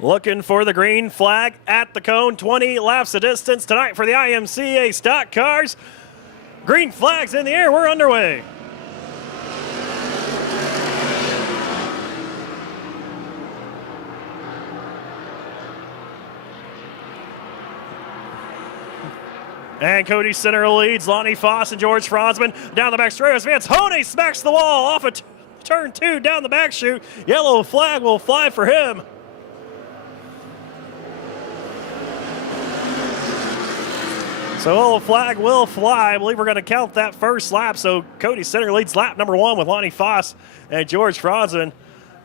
Looking for the green flag at the cone. 20 laps of distance tonight for the IMCA Stock Cars. Green flag's in the air. We're underway. And Cody Center leads. Lonnie Foss and George Franzman down the back straight. As Vance Honey smacks the wall off of turn 2 down the back chute. Yellow flag will fly for him. So yellow flag will fly. I believe we're going to count that first lap. So Cody Center leads lap number 1 with Lonnie Foss and George Franzman.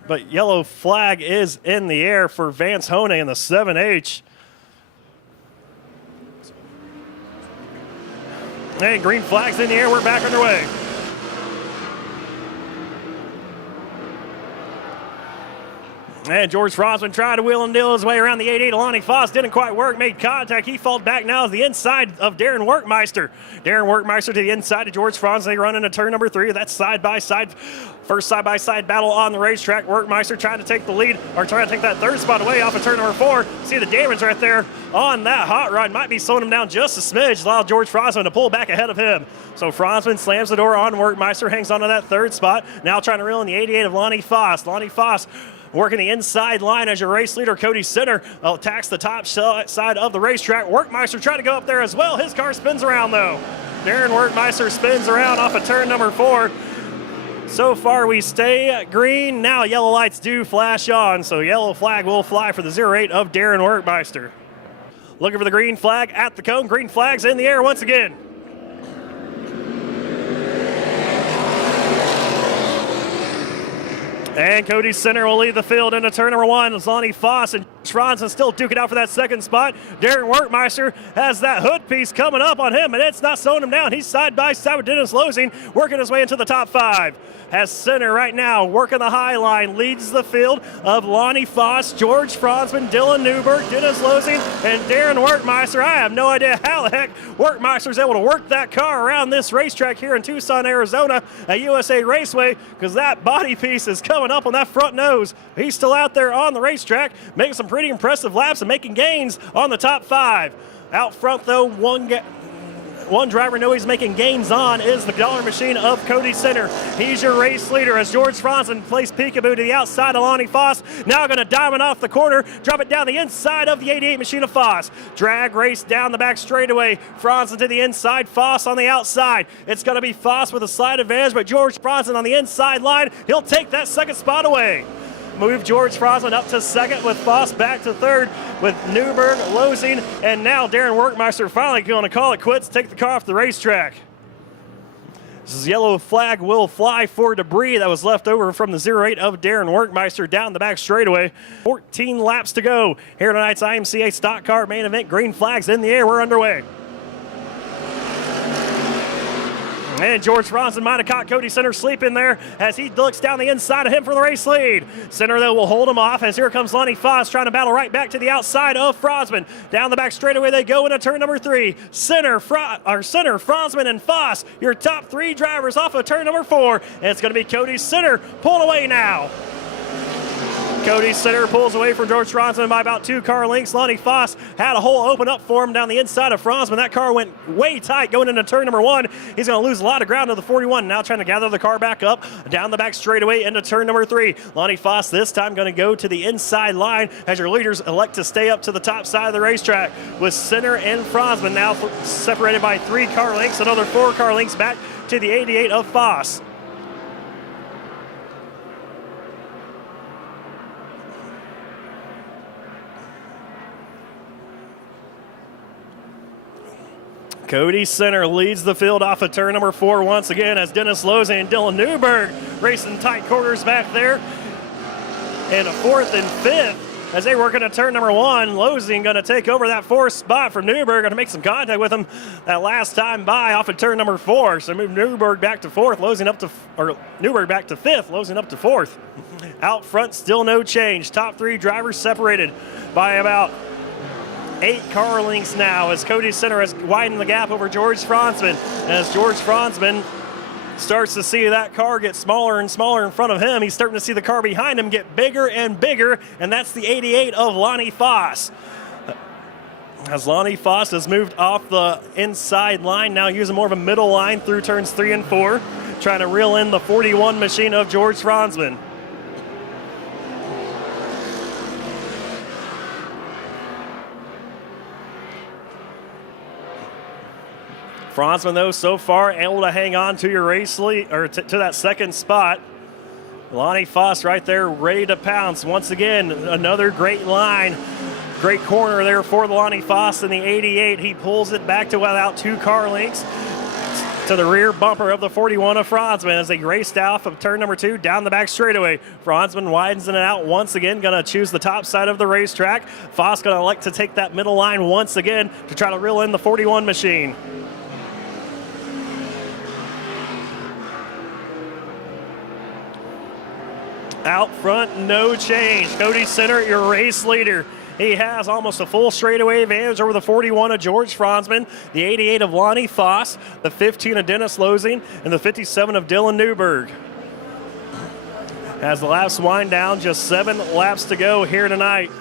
But yellow flag is in the air for Vance Honey in the 7H. And green flag's in the air. We're back underway. And George Franzman tried to wheel and deal his way around the 8-8. Lonnie Foss didn't quite work, made contact. He falled back now as the inside of Darren Workmeister. Darren Workmeister to the inside of George Franzman. They run into turn number 3. That's side-by-side, first side-by-side battle on the racetrack. Workmeister trying to take the lead, or trying to take that third spot away off of turn number 4. See the damage right there on that hot rod. Might be slowing him down just a smidge, allow George Franzman to pull back ahead of him. So Franzman slams the door on Workmeister, hangs on to that third spot. Now trying to reel in the 88 of Lonnie Foss. Lonnie Foss working the inside line as your race leader, Cody Center, attacks the top side of the racetrack. Workmeister trying to go up there as well. His car spins around, though. Darren Workmeister spins around off of turn number 4. So far, we stay green. Now yellow lights do flash on, so yellow flag will fly for the 08 of Darren Workmeister. Looking for the green flag at the cone. Green flag's in the air once again. And Cody Center will lead the field into turn number 1 as Lonnie Foss and Franzman still duke it out for that second spot. Darren Workmeister has that hood piece coming up on him, and it's not slowing him down. He's side by side with Dennis Losing, working his way into the top 5. Has Center right now working the high line, leads the field of Lonnie Foss, George Franzman, Dylan Newberg, Dennis Losing, and Darren Workmeister. I have no idea how the heck Workmeister's able to work that car around this racetrack here in Tucson, Arizona at USA Raceway, because that body piece is coming up on that front nose. He's still out there on the racetrack, making some pretty impressive laps and making gains on the top 5. Out front, though, one driver know he's making gains on is the dollar machine of Cody Center. He's your race leader as George Franzman plays peekaboo to the outside of Lonnie Foss. Now going to diamond off the corner, drop it down the inside of the 88 machine of Foss. Drag race down the back straightaway. Franzman to the inside, Foss on the outside. It's going to be Foss with a slight advantage, but George Franzman on the inside line. He'll take that second spot away. Move George Franzman up to second with Foss back to third with Newberg, Losing, and now Darren Workmeister finally going to call it quits, take the car off the racetrack. This is yellow flag will fly for debris that was left over from the 08 of Darren Workmeister down the back straightaway. 14 laps to go here tonight's IMCA Stock Car main event. Green flags in the air. We're underway. And George Franzman might have caught Cody Center sleeping there as he looks down the inside of him for the race lead. Center, though, will hold him off as here comes Lonnie Foss trying to battle right back to the outside of Franzman. Down the back straightaway they go into turn number 3. Center, Franzman, and Foss, your top 3 drivers off of turn number 4. And it's going to be Cody Center pulling away now. Cody Center pulls away from George Franzman by about 2 car lengths. Lonnie Foss had a hole open up for him down the inside of Franzman. That car went way tight going into turn number 1. He's going to lose a lot of ground to the 41. Now trying to gather the car back up down the back straightaway into turn number 3. Lonnie Foss this time going to go to the inside line as your leaders elect to stay up to the top side of the racetrack with Center and Franzman now separated by 3 car lengths. Another 4 car lengths back to the 88 of Foss. Cody Center leads the field off of turn number 4 once again as Dennis Losing and Dylan Newberg racing tight quarters back there. And a 4th and 5th as they work into turn number 1. Losing going to take over that 4th spot from Newberg. Going to make some contact with him that last time by off of turn number 4. So move Newberg back to 4th, Newberg back to 5th, Losing up to 4th. Out front, still no change. Top 3 drivers separated by about 8 car lengths now as Cody Center has widened the gap over George Franzman. As George Franzman starts to see that car get smaller and smaller in front of him. He's starting to see the car behind him get bigger and bigger, and that's the 88 of Lonnie Foss. As Lonnie Foss has moved off the inside line, now using more of a middle line through turns 3 and 4, trying to reel in the 41 machine of George Franzman. Franzman, though, so far able to hang on to your race lead, or to that second spot. Lonnie Foss right there ready to pounce. Once again, another great line. Great corner there for the Lonnie Foss in the 88. He pulls it back to about 2 car lengths to the rear bumper of the 41 of Franzman as they raced off of turn number 2 down the back straightaway. Franzman widens it out once again, going to choose the top side of the racetrack. Foss going to elect to take that middle line once again to try to reel in the 41 machine. Out front, no change. Cody Center, your race leader. He has almost a full straightaway advantage over the 41 of George Franzman, the 88 of Lonnie Foss, the 15 of Dennis Losing, and the 57 of Dylan Newberg. As the laps wind down, just 7 laps to go here tonight.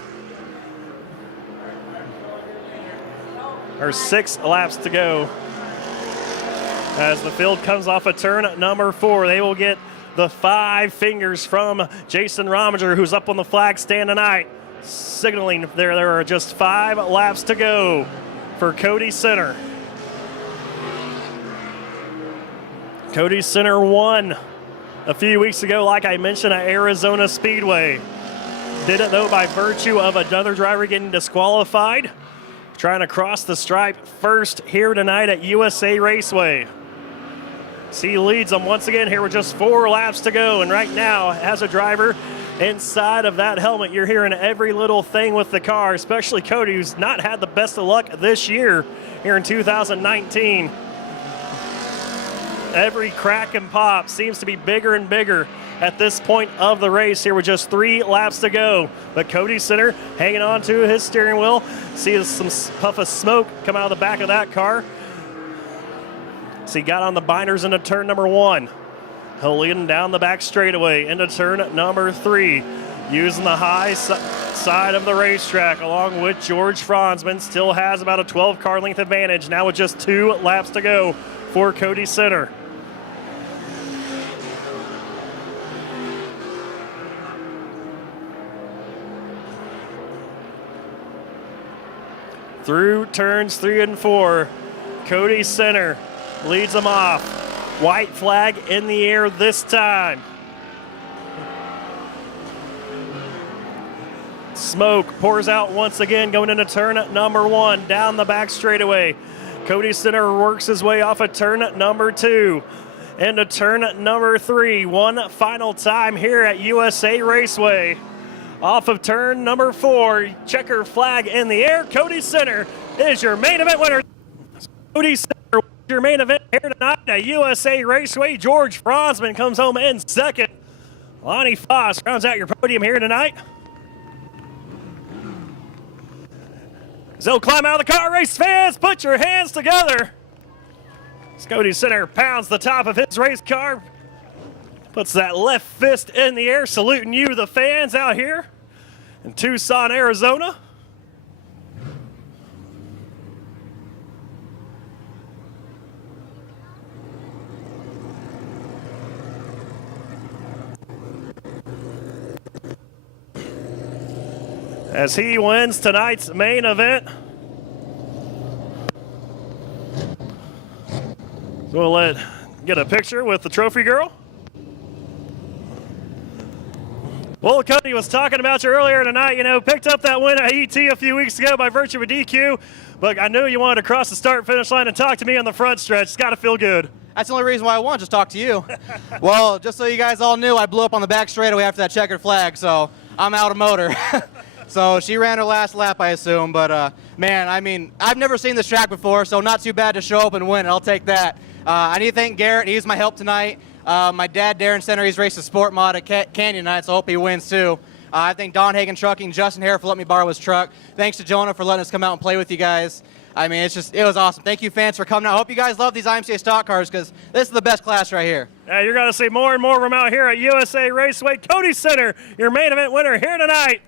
Or 6 laps to go. As the field comes off of turn number 4, they will get the 5 fingers from Jason Rominger, who's up on the flag stand tonight, signaling there are just 5 laps to go for Cody Center. Cody Center won a few weeks ago, like I mentioned, at Arizona Speedway. Did it, though, by virtue of another driver getting disqualified, trying to cross the stripe first here tonight at USA Raceway. He leads them once again here with just 4 laps to go, and right now, as a driver inside of that helmet, you're hearing every little thing with the car, especially Cody, who's not had the best of luck this year here in 2019. Every crack and pop seems to be bigger and bigger at this point of the race here with just 3 laps to go. But Cody Center hanging on to his steering wheel. See some puff of smoke come out of the back of that car. So he got on the binders into turn number 1. He'll lead him down the back straightaway into turn number 3. Using the high side of the racetrack along with George Franzman. Still has about a 12 car length advantage now with just 2 laps to go for Cody Center. Through turns 3 and 4, Cody Center leads them off. White flag in the air this time. Smoke pours out once again going into turn number 1 down the back straightaway. Cody Center works his way off of turn number 2 into turn number 3. One final time here at USA Raceway. Off of turn number 4, checker flag in the air. Cody Center is your main event winner. Cody Center, your main event here tonight at USA Raceway. George Franzman comes home in second. Lonnie Foss rounds out your podium here tonight. So climb out of the car, race fans, put your hands together. Cody Center pounds the top of his race car. Puts that left fist in the air, saluting you, the fans out here in Tucson, Arizona. As he wins tonight's main event. So we'll get a picture with the trophy girl. Well, Cody was talking about you earlier tonight, picked up that win at ET a few weeks ago by virtue of a DQ, but I knew you wanted to cross the start-finish line and talk to me on the front stretch. It's got to feel good. That's the only reason why I wanted to talk to you. Well, just so you guys all knew, I blew up on the back straightaway after that checkered flag, so I'm out of motor. So she ran her last lap, I assume, but man, I've never seen this track before, so not too bad to show up and win. I'll take that. I need to thank Garrett. He's my help tonight. My dad, Darren Center, he's raced a sport mod at Canyon Night, so I hope he wins too. I thank Don Hagen Trucking, Justin Hare for letting me borrow his truck. Thanks to Jonah for letting us come out and play with you guys. I mean, it was awesome. Thank you, fans, for coming out. I hope you guys love these IMCA stock cars because this is the best class right here. Yeah, you're going to see more and more of them out here at USA Raceway. Cody Center, your main event winner here tonight.